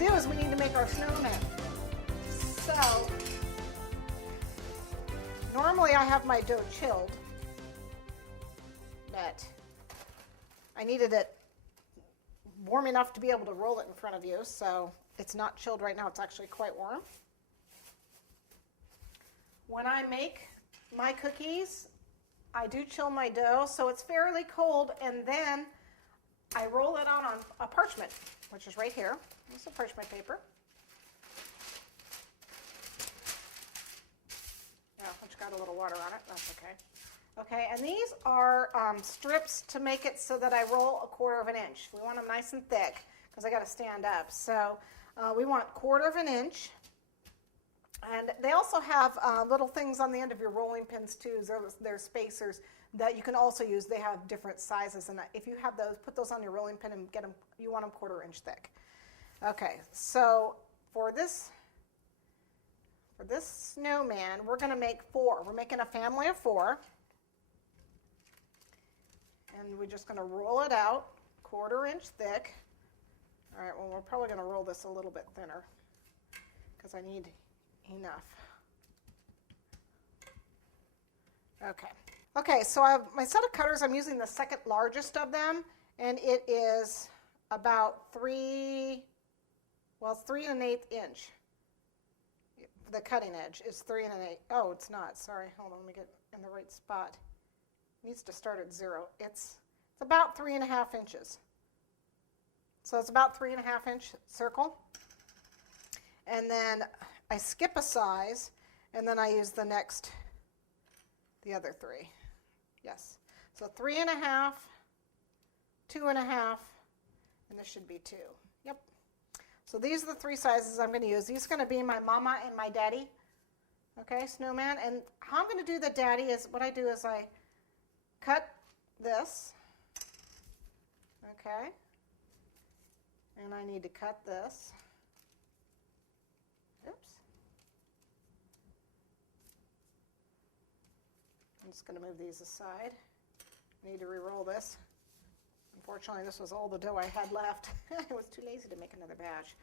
do is we need to make our snowman. So normally I have my dough chilled, but I needed it warm enough to be able to roll it in front of you, so it's not chilled right now. It's actually quite warm. When I make my cookies, I do chill my dough, so it's fairly cold, and then I roll it out on a parchment, which is right here. This is a parchment paper. Yeah, which got a little water on it. That's okay. Okay, and these are strips to make it so that I roll 1/4 inch. We want them nice and thick because I got to stand up. So we want 1/4 inch. And they also have little things on the end of your rolling pins too. There's spacers that you can also use. They have different sizes, and if you have those, put those on your rolling pin and get them. You want them 1/4 inch thick. Okay, so for this snowman, we're going to make 4. We're making a family of 4, and we're just going to roll it out 1/4 inch thick. All right, well, we're probably going to roll this a little bit thinner because I need enough. Okay, so I have my set of cutters. I'm using the second largest of them, and it is about 3 1/8 inch. The cutting edge is 3 1/8. Oh, it's not. Sorry, hold on. Let me get in the right spot. It needs to start at 0. It's about 3 1/2 inches. So it's about 3 1/2 inch circle, and then I skip a size, and then I use the other 3. Yes. So 3 1/2, 2 1/2, and this should be 2. Yep. So these are the 3 sizes I'm going to use. These are going to be my mama and my daddy, okay, snowman. And how I'm going to do the daddy is, what I do is I cut this, okay, and I need to cut this. Oops. I'm just going to move these aside. I need to re-roll this. Unfortunately, this was all the dough I had left. I was too lazy to make another batch.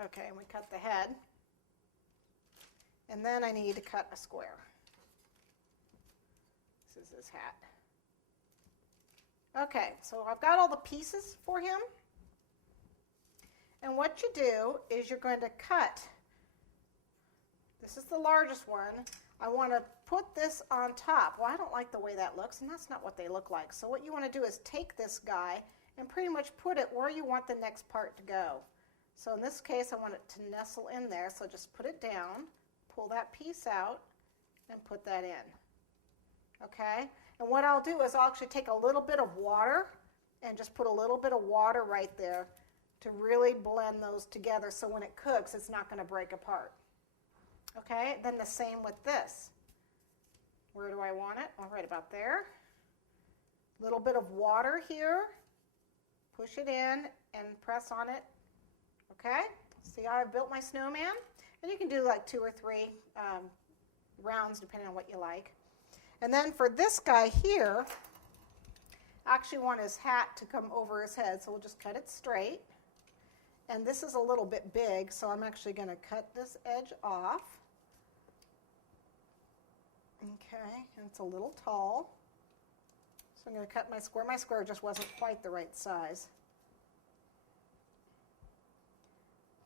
Okay, and we cut the head. And then I need to cut a square. This is his hat. Okay, so I've got all the pieces for him. And what you do is you're going to cut. This is the largest one. I want to put this on top. Well, I don't like the way that looks, and that's not what they look like. So what you want to do is take this guy and pretty much put it where you want the next part to go. So in this case, I want it to nestle in there. So just put it down, pull that piece out, and put that in. Okay? And what I'll do is I'll actually take a little bit of water and just put a little bit of water right there to really blend those together so when it cooks, it's not going to break apart. Okay, then the same with this. Where do I want it? Well, right about there. Little bit of water here. Push it in and press on it. Okay, see how I've built my snowman? And you can do like 2 or 3 rounds depending on what you like. And then for this guy here, I actually want his hat to come over his head, so we'll just cut it straight. And this is a little bit big, so I'm actually going to cut this edge off. Okay, and it's a little tall. So I'm going to cut my square. My square just wasn't quite the right size.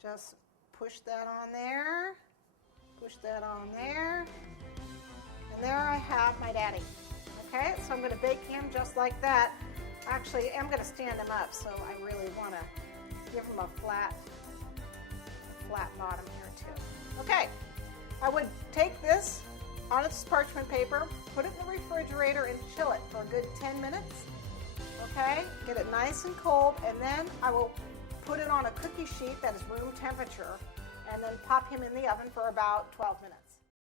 Just push that on there. Push that on there. And there I have my daddy. Okay, so I'm going to bake him just like that. Actually, I'm going to stand him up, so I really want to give him a flat bottom here too. Okay, I would take this on its parchment paper, put it in the refrigerator and chill it for a good 10 minutes. Okay, get it nice and cold, and then I will put it on a cookie sheet that is room temperature and then pop him in the oven for about 12 minutes.